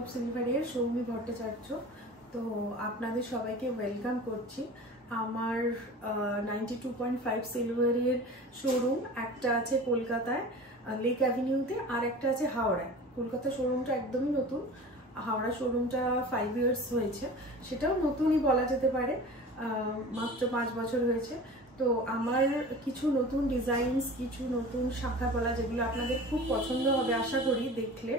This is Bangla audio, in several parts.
অফ সিলভারের সৌমি ভট্টাচার্য। তো আপনাদের সবাইকে ওয়েলকাম করছি। আমার 92.5 সিলভারের শোরুম একটা আছে কলকাতায় লেক অ্যাভিনিউতে, আর একটা আছে হাওড়ায়। কলকাতা শোরুমটা একদমই নতুন, হাওড়া শোরুমটা 5 ইয়ার্স হয়েছে, সেটাও নতুনই বলা যেতে পারে, মাত্র 5 বছর হয়েছে। তো আমার কিছু নতুন ডিজাইনস, কিছু নতুন শাখাপলা যেগুলো আপনাদের খুব পছন্দ হবে আশা করি দেখলে,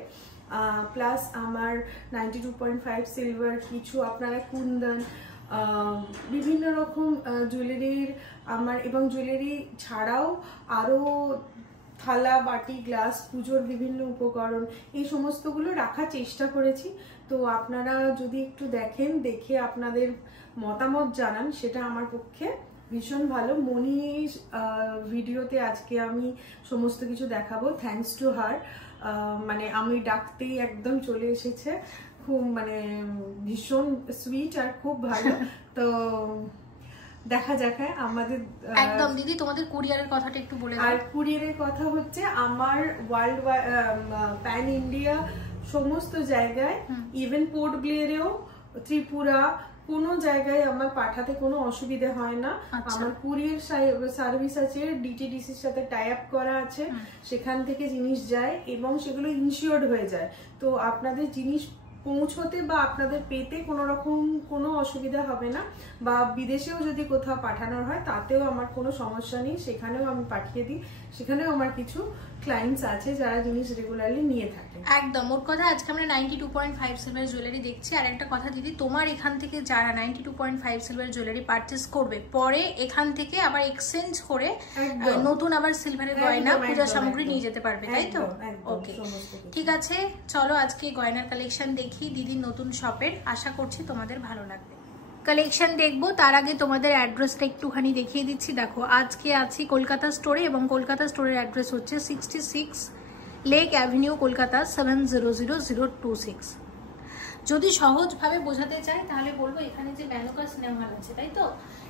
প্লাস আমার 92.5 সিলভার কিছু আপনারা কুন্দন, বিভিন্ন রকম জুয়েলারির আমার, এবং জুয়েলারি ছাড়াও আরও থালা বাটি গ্লাস পুজোর বিভিন্ন উপকরণ এই সমস্তগুলো রাখার চেষ্টা করেছি। তো আপনারা যদি একটু দেখেন, দেখে আপনাদের মতামত জানান, সেটা আমার পক্ষে ভীষণ ভালো। মনির ভিডিওতে আজকে আমি সমস্ত কিছু দেখাবো, থ্যাঙ্কস টু হার। মানে আমি ডাকতেই একদম চলে এসেছে, খুব মানে ভীষণ সুইট আর খুব ভালো। তো দেখা যাক। আমাদের একদম দিদি, তোমাদের কুরিয়ারের কথাটা একটু বলে দাও। আর কুরিয়ারের কথা হচ্ছে আমার ওয়ার্ল্ড প্যান ইন্ডিয়া সমস্ত জায়গায়, ইভেন পোর্ট ব্লেয়ারেও, ত্রিপুরা, কোনো জায়গায় আমার পাঠাতে কোনো অসুবিধা হয় না। আমার কুরিয়ার সার্ভিস আছে, ডিটিডিসির সাথে টাই আপ করা আছে, সেখান থেকে জিনিস যায় এবং সেগুলো ইনশিওর্ড হয়ে যায়। তো আপনাদের জিনিস পৌঁছতে বা আপনাদের পেতে কোনো রকম কোনো অসুবিধা হবে না। বা বিদেশেও যদি কোথাও পাঠানোর হয় তাতেও আমার কোনো সমস্যা নেই, সেখানেও আমি পাঠিয়ে দিই। সেখানেও আমার কিছু ক্লায়েন্টস আছে যারা জিনিস রেগুলারলি নিয়ে থাকে। একদম ওর কথা। আজকে আমরা 92.5 সিলভার জুয়েলারি দেখছি। আর একটা কথা দিদি, তোমার এখান থেকে যারা 92.5 সিলভার জুয়েলারি পারচেস করবে, পরে এখান থেকে আবার এক্সচেঞ্জ করে নতুন আবার সিলভারের গয়না, পূজা সামগ্রী নিয়ে যেতে পারবে, তাই তো? ওকে, ঠিক আছে, চলো আজকে গয়নার কালেকশন দেখি দিদির নতুন শপের। আশা করছি তোমাদের ভালো লাগবে। কালেকশন দেখবো তার আগে তোমাদের অ্যাড্রেসটা একটুখানি দেখিয়ে দিচ্ছি। দেখো, আজকে আছি কলকাতা স্টোরে, এবং কলকাতা স্টোরের অ্যাড্রেস হচ্ছে 66 লেক অ্যাভিনিউ, কলকাতা 700026। যদি সহজভাবে বোঝাতে চাই তাহলে বলবো এখানে যে মেনকা সিনেমা হল আছে, তাই তো,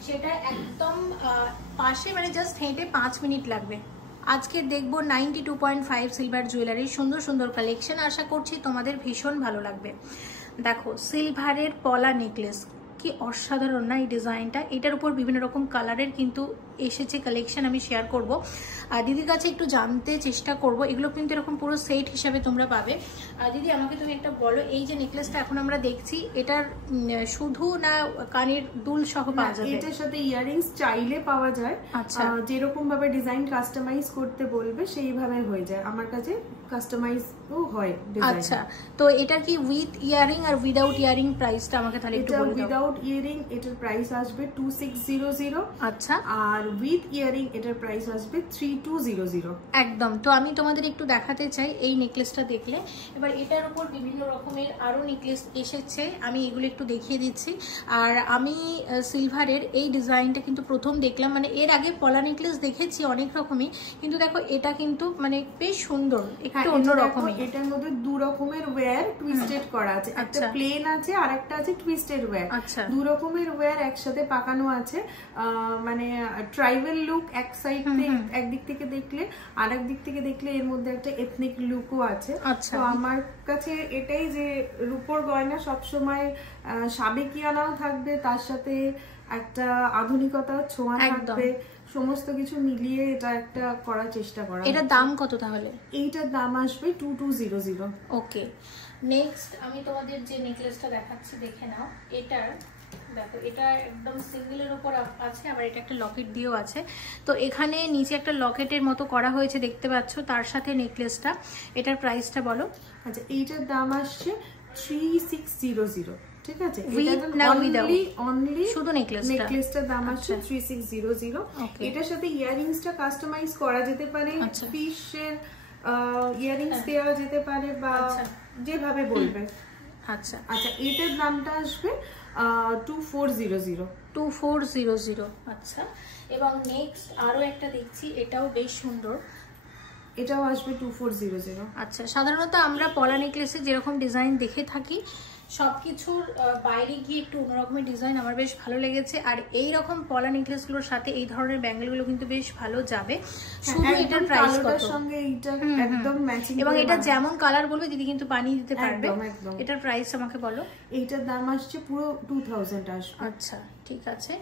সেটা একদম পাশে, মানে জাস্ট হেঁটে 5 মিনিট লাগবে। আজকে দেখবো 92.5 সিলভার জুয়েলারির সুন্দর সুন্দর কালেকশন। আশা করছি তোমাদের ভীষণ ভালো লাগবে। দেখো, সিলভারের পলা নেকলেস, কি অসাধারণ না এই ডিজাইনটা। এটার উপর বিভিন্ন রকম কালারের কিন্তু এসেছে কালেকশন, আমি শেয়ার করব। আর দিদির কাছে একটু জানতে চেষ্টা করব। এগুলো কিন্তু এরকম পুরো সেট হিসাবে তোমরা পাবে। আর দিদি আমাকে তুমি একটা বলো, এই যে নেকলেসটা এখন আমরা দেখছি, এটার শুধু না কানের দুল সহ পাওয়া যাবে? এটার সাথে ইয়াররিংস চাইলে পাওয়া যায়। আচ্ছা, যেরকম ভাবে ডিজাইন কাস্টমাইজ করতে বলবে সেইভাবে হয়ে যায়, আমার কাছে কাস্টমাইজও হয় ডিজাইন। আচ্ছা, তো এটা কি উইথ ইয়ারিং আর উইদাউট ইয়ারিং প্রাইসটা আমাকে তাহলে একটু বলে দাও। উইদাউট ইয়ারিং এটার প্রাইস আসবে 2600। আচ্ছা, আর উইথ ইয়ারিং এটার প্রাইস আসবে 3200। একদম। তো আমি তোমাদের একটু দেখাতে চাই এই নেকলেসটা দেখলে। এবার এটার উপর বিভিন্ন রকমের আরো নেকলেস এসেছে, আমি এগুলো একটু দেখিয়ে দিচ্ছি। আর আমি সিলভারের এই ডিজাইনটা কিন্তু প্রথম দেখলাম, মানে এর আগে পলা নেকলেস দেখেছি অনেক রকমই, কিন্তু দেখো এটা কিন্তু মানে বেশ সুন্দর, একটু অন্য রকমের। এটার মধ্যে দু রকমের ওয়্যার টুইস্টেড করা আছে, একটা প্লেন আছে আর একটা আছে টুইস্টেড ওয়্যার। আচ্ছা, দু রকমের ওয়্যার একসাথে পাকানো আছে, মানে ট্রাইবাল লুক এক সাইড থেকে, একদিক থেকে দেখলে, আর একদিক থেকে দেখলে এর মধ্যে একটা এথনিক লুকও আছে। তো আমার কাছে এটাই যে রূপোর গয়না সবসময় সাবেকিয়ানাও থাকবে, তার সাথে একটা আধুনিকতার ছোঁয়া থাকবে, সমস্ত কিছু মিলিয়ে এটা একটা করার চেষ্টা করা। এটার দাম কত তাহলে? এইটার দাম আসবে 2200। ওকে, নেক্সট আমি তোমাদের যে নেকলেসটা দেখাচ্ছি দেখে নাও। এটার দেখো, এটা একদম সিঙ্গেলের উপর আছে, আবার এটা একটা লকেট দিয়েও আছে। তো এখানে নিচে একটা লকেটের মতো করা হয়েছে দেখতে পাচ্ছ, তার সাথে নেকলেসটা। এটার প্রাইসটা বলো। আচ্ছা, এইটার দাম আসছে 3600। ঠিক আছে, শুধু নেকলেসটার দাম আসছে 3600। এটার সাথে ইয়াররিংসটা কাস্টমাইজ করা যেতে পারে, ফিশের ইয়াররিংস দেওয়া যেতে পারে, বা যেভাবে বলবে। আচ্ছা আচ্ছা, এটার দামটা আসবে 2400। আচ্ছা, এবং নেক্সট আরো একটা দেখছি, এটাও বেশ সুন্দর, এটাও আসবে 2400। আচ্ছা, সাধারণত আমরা পলা নেকলেসে যেরকম ডিজাইন দেখে থাকি সবকিছুর বাইরে গিয়ে একটু অন্যরকমের ডিজাইন আমার বেশ ভালো লেগেছে। আর এই রকম পলা নেকলেসগুলোর সাথে এই ধরনের ব্যাঙ্গেলগুলো কিন্তু বেশ ভালো যাবে। শুধু এটার প্রাইস কত? সঙ্গে এইটা একদম ম্যাচিং, এবং এটা যেমন কালার বলবে দিদি কিন্তু বানিয়ে দিতে পারবে। এটার প্রাইস আমাকে বলো। এইটার দাম আসছে পুরো 2000 আসবে। আচ্ছা ঠিক আছে।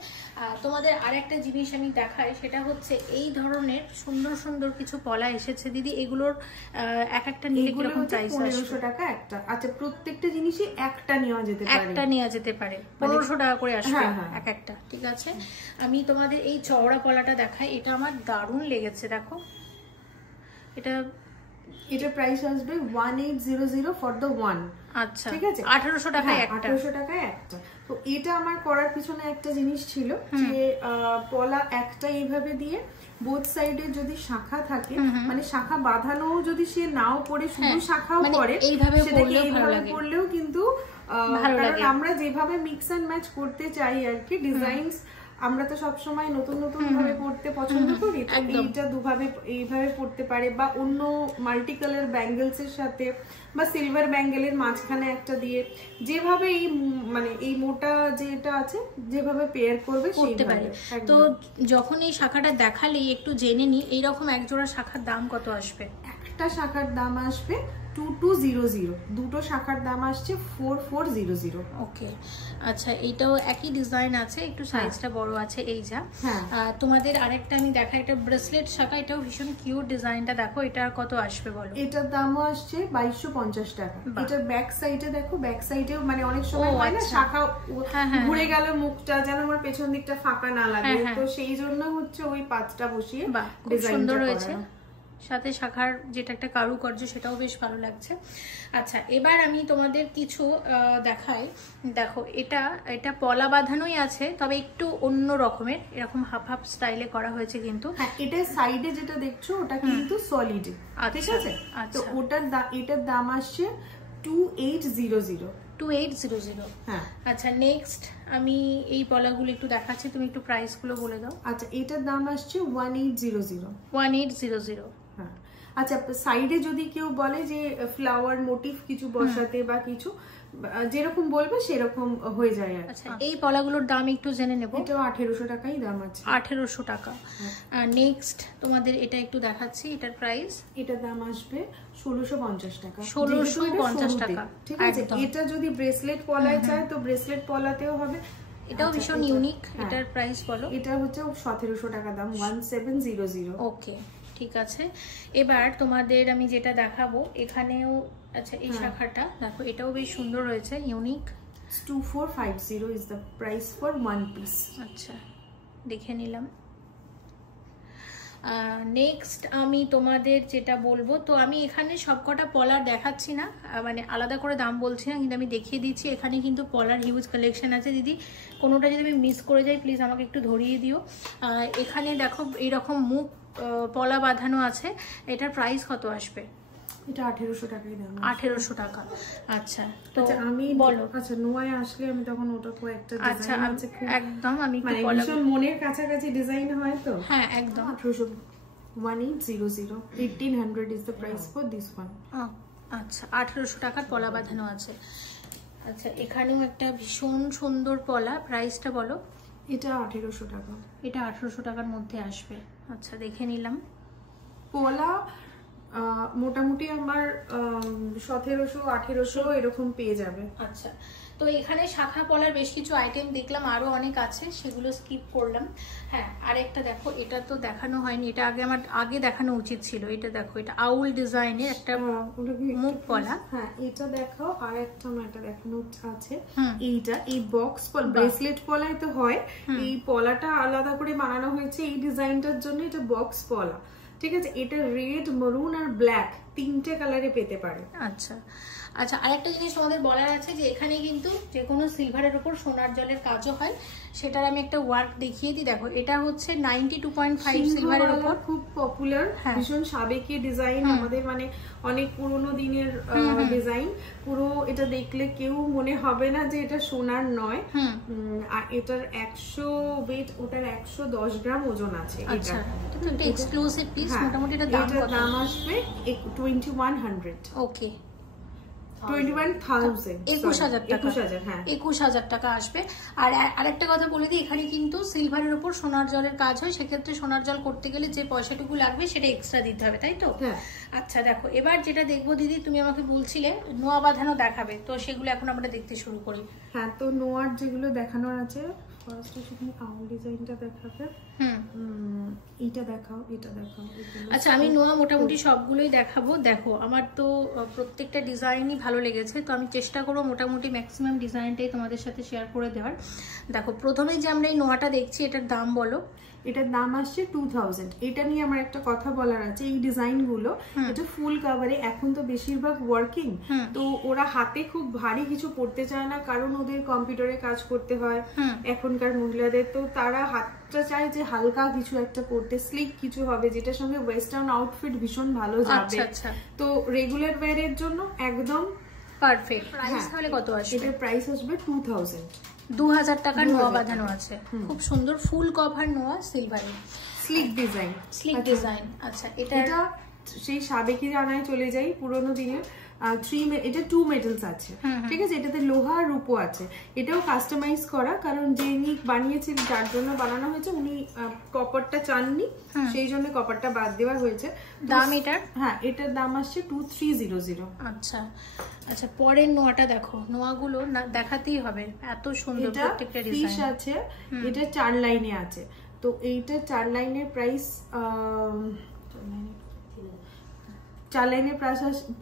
তোমাদের আরেকটা জিনিস আমি দেখাই, সেটা হচ্ছে এই ধরনের সুন্দর সুন্দর কিছু পলা এসেছে দিদি। এগুলোর এক একটা নিলে কিরকম প্রাইস আসবে? 1500 টাকা একটা। আচ্ছা, প্রত্যেকটা জিনিসই একটা নেওয়া যেতে পারে, একটা নেওয়া যেতে পারে, 1500 টাকা করে আসবে এক একটা। ঠিক আছে, আমি তোমাদের এই চওড়া পলাটা দেখাই। এটা আমার দারুণ লেগেছে, দেখো এটা প্রাইস আসবে 1800 ফর দ্য ওয়ান। আচ্ছা ঠিক আছে, 1800 টাকায় একটা। 1800 টাকায় একটা। তো এটা আমার করার পিছনে একটা জিনিস ছিল যে পলা একটা এইভাবে দিয়ে বোথ সাইডে যদি শাখা থাকে, মানে শাখা বাঁধানো যদি সে নাও পড়ে শুধু শাখাও পড়ে, এইভাবে পড়লেও কিন্তু কারণ আমরা যেভাবে মিক্স এন্ড ম্যাচ করতে চাই আর কি ডিজাইনস, আমরা তো সবসময় নতুন নতুন ভাবে পড়তে পছন্দ করি। এইটা দুভাবে এইভাবে পড়তে পারে, বা অন্য মাল্টি কালার ব্যাঙ্গেলস এর সাথে বা সিলভার ব্যাঙ্গেলের মাঝখানে একটা দিয়ে যেভাবে এই মানে এই মোটা যেটা আছে যেভাবে পেয়ার করবে করতে পারে। তো যখন এই শাখাটা দেখালে একটু জেনে নি, এইরকম এক জোড়া শাখার দাম কত আসবে? একটা শাখার দাম আসবে 2200, দুটো শাখার দাম আসছে 4400। ওকে, আচ্ছা এইটাও একই ডিজাইন আছে, একটু সাইজটা বড় আছে এই যা। তোমাদের আরেকটা আমি দেখাই, এটা ব্রেসলেট শাখা, এটাও ভীষণ কিউট ডিজাইনটা। দেখো এটার কত আসবে বলো? এটার দামও আসছে 2250 টাকা। এটার ব্যাক সাইডে দেখো, ব্যাক সাইডেও মানে অনেক সময় হয় না শাখা ঘুরে গেল মুখটা, যেন আমার পেছন দিকটা ফাঁকা না লাগে, তো সেই জন্য হচ্ছে ওই পাঁচটা বসিয়ে ডিজাইনটা রয়েছে। সাথে শাখার যেটা একটা কারুকার্য সেটাও বেশ ভালো লাগছে। আচ্ছা, এবার আমি তোমাদের কিছু দেখাই। দেখো এটা পলা বাঁধানোই আছে, তবে একটু অন্য রকমের, এরকম হাফ হাফ স্টাইলে করা হয়েছে কিন্তু। হ্যাঁ, এটা সাইডে যেটা দেখছো ওটা কিন্তু সলিড, ঠিক আছে? তো এটার দাম আসছে 2800। 2800। হ্যাঁ, আচ্ছা নেক্সট আমি এই পলাগুলো একটু দেখাচ্ছি, তুমি একটু প্রাইস গুলো বলে দাও। আচ্ছা, এটার দাম আসছে 1800। 1800। হ্যাঁ, আচ্ছা সাইডে যদি কেউ বলে যে ফ্লাওয়ার মোটিভ কিছু বসাতে বা কিছু যেরকম বলবে সেরকম হয়ে যায়। আচ্ছা, এই পলাগুলোর দাম একটু জেনে নেব। এটাও 1800 টাকাই দাম আছে। 1800 টাকা। নেক্সট তোমাদের এটা একটু দেখাচ্ছি, এটার প্রাইস, এটার দাম আসবে 1650 টাকা। 1650 টাকা, ঠিক আছে? এটা যদি ব্রেসলেট পলায় চায় তো ব্রেসলেট পলাতেও হবে। এটাও ভীষণ ইউনিক। এটার প্রাইস বলো। এটা হচ্ছে 1700 টাকা দাম, 1700। ওকে, ঠিক আছে। এবার তোমাদের আমি যেটা দেখাবো এখানেও, আচ্ছা এই শাখাটা দেখো, এটাও বেশ সুন্দর রয়েছে, unique. 2450 is the price for one piece. আচ্ছা, দেখে নিলাম। নেক্সট আমি তোমাদের যেটা বলবো, তো আমি এখানে সবকটা পলার দেখাচ্ছি না, মানে আলাদা করে দাম বলছি না, কিন্তু আমি দেখিয়ে দিচ্ছি। এখানে কিন্তু পলার হিউজ কালেকশন আছে দিদি, কোনোটা যদি আমি মিস করে যাই প্লিজ আমাকে একটু ধরিয়ে দিও। এখানে দেখো এইরকম মুখ পলা বাঁধানো আছে, এটার প্রাইস কত আসবে? এটা 1800 টাকাই দাম। 1800 টাকা। আচ্ছা, তো আমি বলো। আচ্ছা, নোয়ায় আসলে আমি তখন ওটা একটা ডিজাইন আছে একদম, আমি মানে ভীষণ মনের কাছাকাছি ডিজাইন হয় তো। হ্যাঁ একদম। 1800 1800 is the price for this one. আচ্ছা, 1800 টাকার পলা বাঁধানো আছে। আচ্ছা, এখানেও একটা ভীষণ সুন্দর পলা, প্রাইসটা বলো। এটা 1800 টাকা। এটা 1800 টাকার মধ্যে আসবে। আচ্ছা, দেখে নিলাম। পলা মোটামুটি আমার 1700 1800 এরকম পেয়ে যাবে। আচ্ছা, তো এখানে শাখা পলার বেশ কিছু আইটেম দেখলাম, আরো অনেক আছে, সেগুলো স্কিপ করলাম। হ্যাঁ, আরেকটা দেখো, এটা তো দেখানো হয়নি, এটা আগে দেখানো উচিত ছিল। এটা দেখো, এটা আউল ডিজাইনের একটা মুখ পলা। হ্যাঁ, এটা দেখাও। আর একটা আমার এটা দেখানো আছে, এইটা এই বক্স পলা, ব্রেসলেট পলায় তো হয়, এই পলাটা আলাদা করে বানানো হয়েছে এই ডিজাইনটার জন্য। এটা বক্স পলা, ঠিক আছে? এটা রেড, মেরুন আর ব্ল্যাক তিনটে কালারে পেতে পারে। আচ্ছা আচ্ছা, আরেকটা জিনিস তোমাদের বলার আছে যে এখানে কিন্তু যে কোনো সিলভারের উপর সোনার জলের কাজও হয়, সেটার আমি একটা ওয়ার্ক দেখিয়ে দিই। দেখো, এটা হচ্ছে 92.5 সিলভারের উপর, খুব পপুলার, ভীষণ সাবেকি ডিজাইন, আমাদের মানে অনেক পুরোনো দিনের ডিজাইন। পুরো এটা দেখলে কেউ মনে হবে না যে এটা সোনার নয়। আর এটার 100 ওয়েট, ওটার 110 গ্রাম ওজন আছে। এটা একটা এক্সক্লুসিভ পিস। মোটামুটি এটা দাম আসবে 2100। ওকে, 21,000 টাকা আসবে। আর আরেকটা কথা বলে দিই, এখানে কিন্তু সিলভারের উপর সোনার জলের কাজ হয়, সেক্ষেত্রে সোনার জল করতে গেলে যে পয়সাটুকু লাগবে সেটা এক্সট্রা দিতে হবে, তাই তো? আচ্ছা দেখো, এবার যেটা দেখবো দিদি, তুমি আমাকে বলছিলে নোয়া বাঁধানো দেখাবে, তো সেগুলো এখন আমরা দেখতে শুরু করি। হ্যাঁ, তো নোয়ার যেগুলো দেখানোর আছে, ফার্স্টে তুমি আউল ডিজাইনটা দেখাবে। এটা দেখাও, এটা দেখাও। আচ্ছা, আমি নোয়া মোটামুটি সবগুলোই দেখাবো। দেখো, আমার তো প্রত্যেকটা ডিজাইনই ভালো লেগেছে, তো আমি চেষ্টা করবো মোটামুটি ম্যাক্সিমাম ডিজাইনটাই তোমাদের সাথে শেয়ার করে দেওয়ার। দেখো, প্রথমে যে আমরা এই নোয়াটা দেখছি, এটার দাম বলো। এটার দাম আসছে 2000। এটা নিয়ে আমার একটা কথা বলার আছে, এই ডিজাইন গুলো এটা ফুল কাভারে, এখন তো বেশিরভাগ ওয়ার্কিং, তো ওরা হাতে খুব ভারী কিছু পড়তে চায় না, কারণ ওদের কম্পিউটারে কাজ করতে হয় এখনকার মহিলাদের, তো তারা হাতটা চায় যে হালকা কিছু একটা পড়তে, স্লিক কিছু হবে যেটার সঙ্গে ওয়েস্টার্ন আউটফিট ভীষণ ভালো যাবে। তো রেগুলার ওয়্যারের জন্য একদম পারফেক্ট। প্রাইস তাহলে কত আসবে? এটার প্রাইস আসবে 2000 টাকার নোয়া বাঁধানো আছে, খুব সুন্দর ফুল কভার নোয়া, সিলভারে, স্লিক ডিজাইন, স্লিক ডিজাইন। আচ্ছা, এটা সেই সাবেকি জানায় চলে যাই, পুরোনো দিনের এটা 2 মেটালস আছে, ঠিক আছে? এটাতে লোহা আর রূপো আছে। এটাও কাস্টমাইজ করা, কারণ যিনি বানিয়েছেন, যার জন্য বানানো হয়েছে, উনি কপারটা চাননি, সেই জন্য কপারটা বাদ দেওয়া হয়েছে। দাম এটার? হ্যাঁ, এটার দাম আসছে 2300। আচ্ছা আচ্ছা, পরের নোয়াটা দেখো, নোয়াগুলো না দেখাতেই হবে, এত সুন্দর প্রত্যেকটা ডিজাইন আছে। এটা 4 লাইনে আছে, তো এইটা 4 লাইনের প্রাইস 4 লাইনের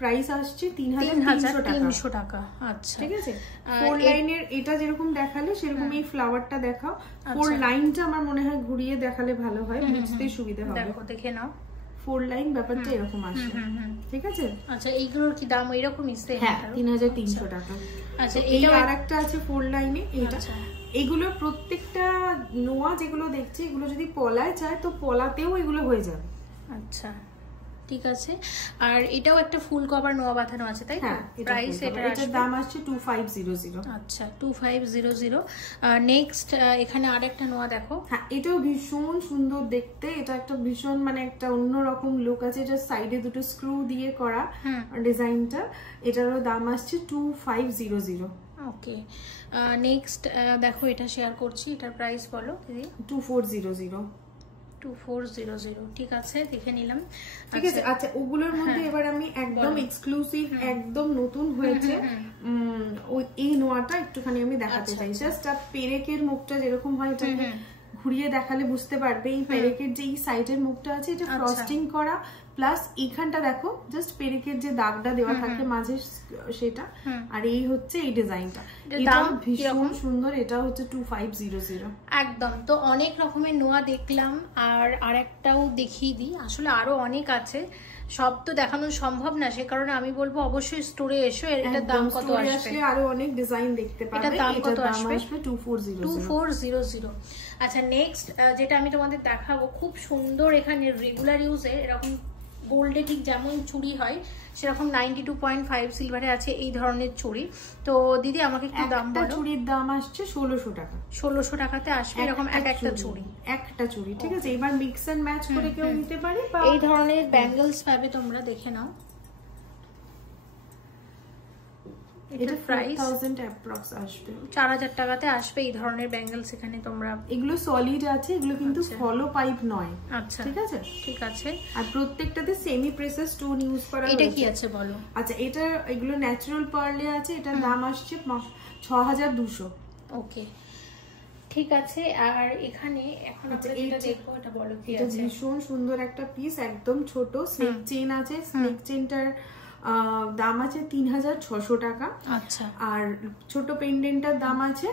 প্রাইস আসছে 3300 টাকা। আচ্ছা, ঠিক আছে। 4 লাইনের এটা যেরকম দেখালে সেরকম এই ফ্লাওয়ারটা দেখাও। 4 লাইনটা আমার মনে হয় ঘুরিয়ে দেখালে ভালো হয়, বুঝতে সুবিধা হবে। দেখো, দেখে নাও, 4 লাইন ব্যাপারটা এরকম আসে, ঠিক আছে? আচ্ছা, এইগুলোর কি দাম এরকমই? হ্যাঁ, 3300 টাকা। আচ্ছা, এই আরেকটা আছে 4 লাইনে, এইটা। এগুলো প্রত্যেকটা নোয়া যেগুলো দেখছি, এগুলো যদি পলায় চায় তো পলাতেও এগুলো হয়ে যাবে। আচ্ছা, ঠিক আছে। আর এটাও একটা ফুল কভার নোয়া বাঁধানো আছে, তাই তো? প্রাইস এটার দাম আসছে 2500। আচ্ছা, 2500। নেক্সট এখানে আরেকটা নোয়া দেখো। হ্যাঁ, এটাও ভীষণ সুন্দর দেখতে। এটা একটা ভীষণ মানে একটা অন্যরকম লুক আছে, এটা সাইডে দুটো স্ক্রু দিয়ে করা ডিজাইনটা। এটারও দাম আসছে 2500। ওকে, নেক্সট দেখো, এটা শেয়ার করছি, এটার প্রাইস বলো দিদি। 2400। 2400, ঠিক আছে, দেখে নিলাম, ঠিক আছে। আচ্ছা, ওগুলোর মধ্যে এবার আমি একদম এক্সক্লুসিভ, একদম নতুন হয়েছে ওই এই নোয়াটা একটুখানি আমি দেখাতে চাই। জাস্ট পেরেকের মুখটা যেরকম হয়, এটাকে ঘুরিয়ে দেখালে বুঝতে পারবে। এই পেরেকের যে এই সাইডের মুখটা আছে, এটা ফ্রস্টিং করা, প্লাস এইখানটা দেখো জাস্ট পেরেকের যে দাগটা দেওয়া থাকে মাঝে, সেটা। আর এই হচ্ছে এই ডিজাইনটা, এটা ভীষণ সুন্দর। এটা হচ্ছে 2500 একদম। তো অনেক রকমের নোয়া দেখলাম, আর আরেকটাও দেখিয়ে দিই, আসলে আরো অনেক আছে, সব তো দেখানো সম্ভব না, সে কারণে আমি বলবো অবশ্যই স্টোরে এসো। এটার দাম কত আসবে? আরো অনেক ডিজাইন দেখতে পাবে। এটার দাম কত আসবে? 2400। আচ্ছা, নেক্সট যেটা আমি তোমাদের দেখাবো, খুব সুন্দর, এখানে রেগুলার ইউজে এরকম গোল্ডে ঠিক যেমন চুড়ি হয় সেরকম 92.5 সিলভারে আছে এই ধরনের চুড়ি। তো দিদি আমাকে একটু দাম বলো। চুড়ির দাম আসছে 1600 টাকা। 1600 টাকাতে আসবে এরকম একটা চুড়ি, ঠিক আছে। এবার মিক্স এন্ড ম্যাচ করে কেউ নিতে পারে, বা এই ধরনের ব্যাঙ্গলস পাবে, তোমরা দেখে নাও। এটা প্রাইস 4000 অ্যাপ্রক্স আসবে, 4000 টাকাতে আসবে এই ধরনের ব্যাঙ্গলস। এখানে তোমরা, এগুলো সলিড আছে, এগুলো কিন্তু ফলো পাইপ নয়। আচ্ছা, ঠিক আছে, ঠিক আছে। আর প্রত্যেকটাতে সেমি প্রেসার স্টোন ইউজ করা হয়েছে। এটা কি আছে বলো? আচ্ছা, এটা এগুলো ন্যাচারাল পার্লে আছে, এটার দাম আসছে 6200। ওকে, ঠিক আছে। আর এখানে এখন আমরা যেটা দেখবো, এটা বলো কি আছে? এটা ভীষণ সুন্দর একটা পিস, একদম ছোট স্নেক চেইন আছে। স্নেক চেইনটার দাম আছে 3600 টাকা। আচ্ছা, আর ছোট পেন্ডেন্টটার দাম আছে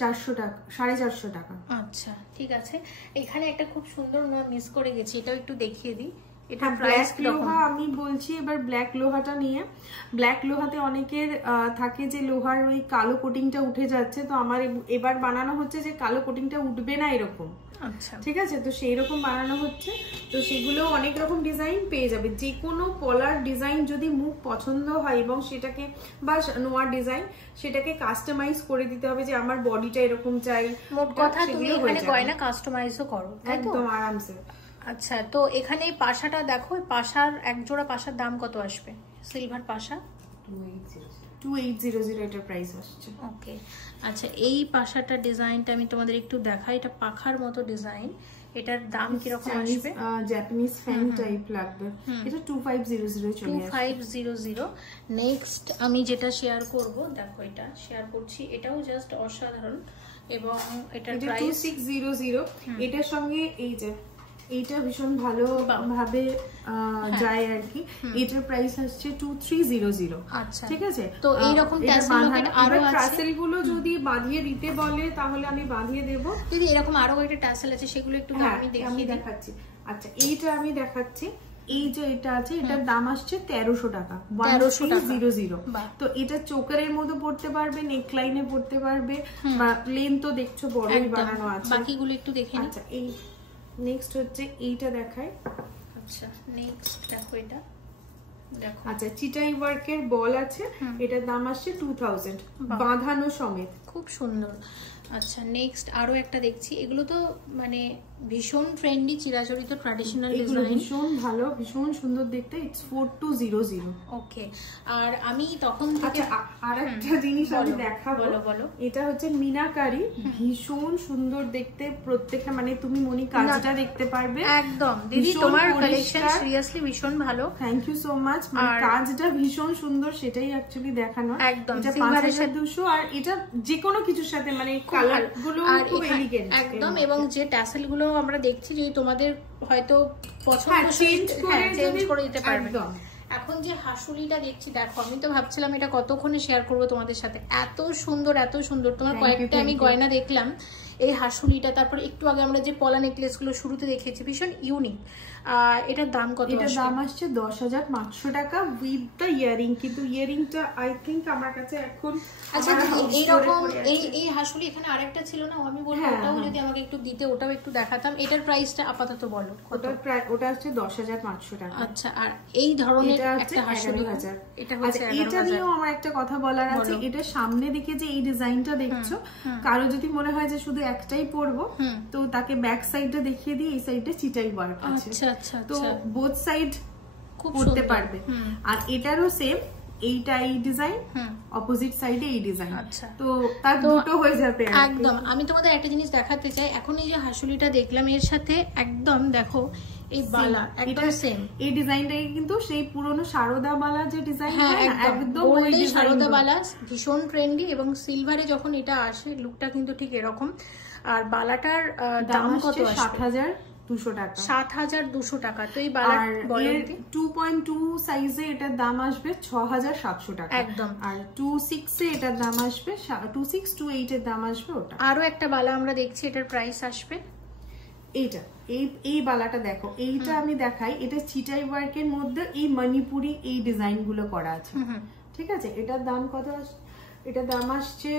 400 টাকা, 450 টাকা। আচ্ছা, ঠিক আছে। এখানে একটা খুব সুন্দর নোয়া মিস করে গেছি, এটাও একটু দেখিয়ে দিই। এটা ব্ল্যাক লোহা আমি বলছি এবার ব্ল্যাক লোহাটা নিয়ে। ব্ল্যাক লোহাতে অনেকের থাকে যে লোহার ওই কালো কোটিংটা উঠে যাচ্ছে, তো আমার এবার বানানো হচ্ছে যে কালো কোটিংটা উঠবে না এরকম। আচ্ছা, ঠিক আছে, তো সেই রকম বানানো হচ্ছে। তো সেগুলো অনেক রকম ডিজাইন পেয়ে যাবে। যে কোনো পলার ডিজাইন যদি মুখ পছন্দ হয় এবং সেটাকে, বা নোয়ার ডিজাইন, সেটাকে কাস্টমাইজ করে দিতে হবে যে আমার বডিটা এরকম চাই। মোট কথা তুমি এখানে গয়না কাস্টমাইজও করো, তাই তো? একদম আরামসে। আচ্ছা, তো এখানে পাশাটা দেখো, পাশার এক জোড়া পাশার দাম কত আসবে? সিলভার পাশা 2800। 2800 এটার প্রাইস আসছে। ওকে, আচ্ছা এই পাশাটা ডিজাইনটা আমি তোমাদের একটু দেখাই, এটা পাখার মতো ডিজাইন, এটার দাম কি রকম আসবে? জাপানিজ ফ্যান টাইপ লাগবে, এটা 2500 চলে আসবে। 2500। নেক্সট আমি যেটা শেয়ার করব, দেখো এটা শেয়ার করছি, এটাও জাস্ট অসাধারণ এবং এটার প্রাইস 2600। এটার সঙ্গে এই যে এইটা ভীষণ ভালো ভাবে যায় আর কি, এটার প্রাইস আসছে 2300। আচ্ছা ঠিক আছে, তো এই রকম ট্যাসেল আরো আছে, ট্যাসেল গুলো যদি বাঁধিয়ে দিতে বলে তাহলে আমি বাঁধিয়ে দেব। দিদি এরকম আরো একটা ট্যাসেল আছে, সেগুলো একটু আমি দেখাচ্ছি। আচ্ছা এইটা আমি দেখাচ্ছি, এই যে এটা আছে, এটার দাম আসছে 1300 টাকা, 1300। তো এটা চোকারের মধ্যে পড়তে পারবে, নেক লাইনে পড়তে পারবে, বা প্লেন তো দেখছো বড়ই বানানো আছে, বাকিগুলো একটু দেখে নিই। আচ্ছা এই নেক্সট হচ্ছে এইটা দেখাই। আচ্ছা নেক্সট দেখো এটা, দেখো আচ্ছা চিটাই ওয়ার্কের বল আছে, এটার দাম আসছে 2000 বাঁধানো সমেত, খুব সুন্দর। আচ্ছা নেক্সট আরো একটা দেখছি, এগুলো তো মানে ভীষণ ট্রেন্ডি চিরাচরিত ট্র্যাডিশনাল ডিজাইন, ভীষণ ভালো, ভীষণ সুন্দর দেখতে। ইটস 4200। ওকে, আর আমি তখন থেকে আরেকটা জিনিস আমি দেখাবো, বলো। এটা হচ্ছে মিনাকারি, ভীষণ সুন্দর দেখতে, প্রত্যেকটা মানে তুমি মনি কাজটা দেখতে পারবে একদম। দিদি তোমার কালেকশন সিরিয়াসলি ভীষণ ভালো, থ্যাংক ইউ সো মাচ। মানে কাজটা ভীষণ সুন্দর, সেটাই অ্যাকচুয়ালি দেখানো। একদম এটা 5200, আর এটা যে কোনো কিছুর সাথে মানে কালার গুলো খুব এলিগেন্ট একদম। এবং যে ট্যাসেল গুলো আমরা দেখছি, যে তোমাদের হয়তো পছন্দ চেঞ্জ করে দিতে পারবে। এখন যে হাসুলিটা দেখছি, দেখো আমি তো ভাবছিলাম এটা কতক্ষণে শেয়ার করবো তোমাদের সাথে, এত সুন্দর এত সুন্দর। তোমার কয়েকটা আমি গয়না দেখলাম, এই হাসুলিটা, তারপর একটু আগে আমরা যে পলা নেকলেস গুলো শুরুতে দেখেছি, ভীষণ ইউনিক। এটার দাম কত? এটার দাম আসছে 10500 টাকা উইথ দ্য ইয়ারিং, কিন্তু ইয়ারিংটা আই থিংক আমার কাছে এখন। আচ্ছা এইরকম এই হাসুলি এখানে আরেকটা ছিল না, আমি বলবো ওটাও যদি আমাকে একটু দিতে, ওটাও একটু দেখাতাম। এটার প্রাইসটা আপাতত বলো কত? ওটা হচ্ছে 10500 টাকা। আচ্ছা, আর এই ধরনের একটা হাসুলি, এটা হচ্ছে 11000। এটা নিয়েও আমার একটা কথা বলার আছে, এটা সামনে দিকে যে এই ডিজাইনটা দেখছো, কারো যদি মনে হয় যে শুধু একটাই পরবো, তো তাকে ব্যাক সাইডটা দেখিয়ে দিই, এই সাইডটা চিটাই ওয়ার্ক আছে। আচ্ছা, তো বোথ সাইড পরতে পারবে। আর এটারও সেম, এইটা এই ডিজাইন, অপোজিট সাইডে এই ডিজাইন, তো তার দুটো হয়ে যাবে একদম। আমি তোমাদের একটা জিনিস দেখাতে চাই, এখন এই যে হাসুলিটা দেখলাম, এর সাথে একদম দেখো এই বালা একদম সেম, এই ডিজাইনটাই কিন্তু সেই পুরনো সারদা বালা যে ডিজাইন, একদম ওই সারদা বালা, ভীষণ ট্রেন্ডি। এবং সিলভারে যখন এটা আসে, লুকটা কিন্তু ঠিক এরকম। আর বালাটার দাম কত? 7200 টাকা। 7200 টাকা। তো এই বালার 2.2 সাইজে এটার দাম আসবে 6700 টাকা একদম। আর 26 এ এটার দাম আসবে 2628 এর দাম আসবে ওটা। আরো একটা বালা আমরা দেখছি, এটার প্রাইস আসবে এইটা, এই বালাটা দেখো, এইটা আমি দেখাই। এটা চিটাই ওয়ার্কের মধ্যে এই মণিপুরি এই ডিজাইন গুলো করা আছে, ঠিক আছে। এটার দাম কত? এটার দাম আসছে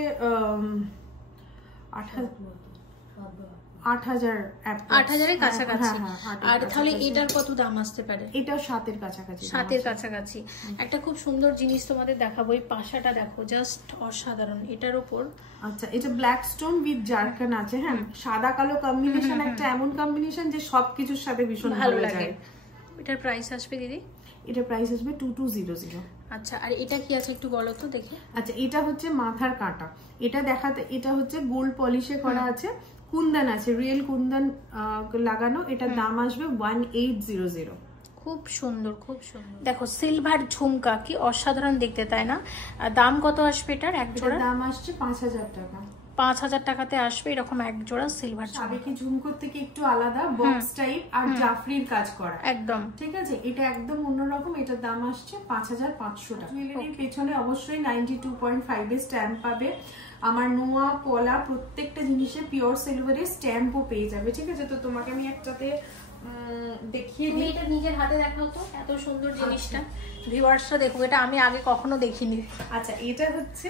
8000-এর কাছাকাছি। আর তাহলে এটার কত দাম আসতে পারে? এটা 7 এর কাছাকাছি। 7 এর কাছাকাছি। একটা খুব সুন্দর জিনিস তোমাদের দেখাবো, এই পাশাটা দেখো, জাস্ট অসাধারণ। এটার উপর আচ্ছা, এটা ব্ল্যাক স্টোন উইথ জারকান আছে, হ্যাঁ, সাদা কালো কম্বিনেশন, একটা এমন কম্বিনেশন যে সবকিছুর সাথে ভীষণ ভালো লাগে। এটার প্রাইস আসবে দিদি? এটা প্রাইস আসবে 2200। আচ্ছা, আর এটা কি আছে একটু বলো তো দেখে। আচ্ছা, এটা হচ্ছে মাথার কাঁটা, এটা দেখাতে, এটা হচ্ছে গোল্ড পলিশে করা আছে, কুন্দন আছে, রিয়েল কুন্দন লাগানো। এটার দাম আসবে 1800। খুব সুন্দর, খুব সুন্দর। দেখো সিলভার ঝুমকা, কি অসাধারণ দেখতে, তাই না? দাম কত আসবে এটার? এক জোড়া দাম আসছে 5000 টাকা। 5000 টাকাতে আসবে এরকম এক জোড়া সিলভার সাবেকি ঝুমকোর থেকে একটু আলাদা, বক্স টাইপ আর জাফরির কাজ করা একদম, ঠিক আছে। এটা একদম অন্যরকম। এটার দাম আসছে 5500 টাকা। জুয়েলারির পেছনে অবশ্যই 92.5 এর স্ট্যাম্প পাবে। আমার নোয়া পলা প্রত্যেকটা জিনিসে পিওর সিলভারের স্ট্যাম্পও পেয়ে যাবে, ঠিক আছে। তো তোমাকে আমি একটাতে দেখিয়ে দিই, এটা নিজের হাতে দেখাও তো, এত সুন্দর জিনিসটা ভিউয়ার্সরা দেখো, এটা আমি আগে কখনো দেখিনি। আচ্ছা, এটা হচ্ছে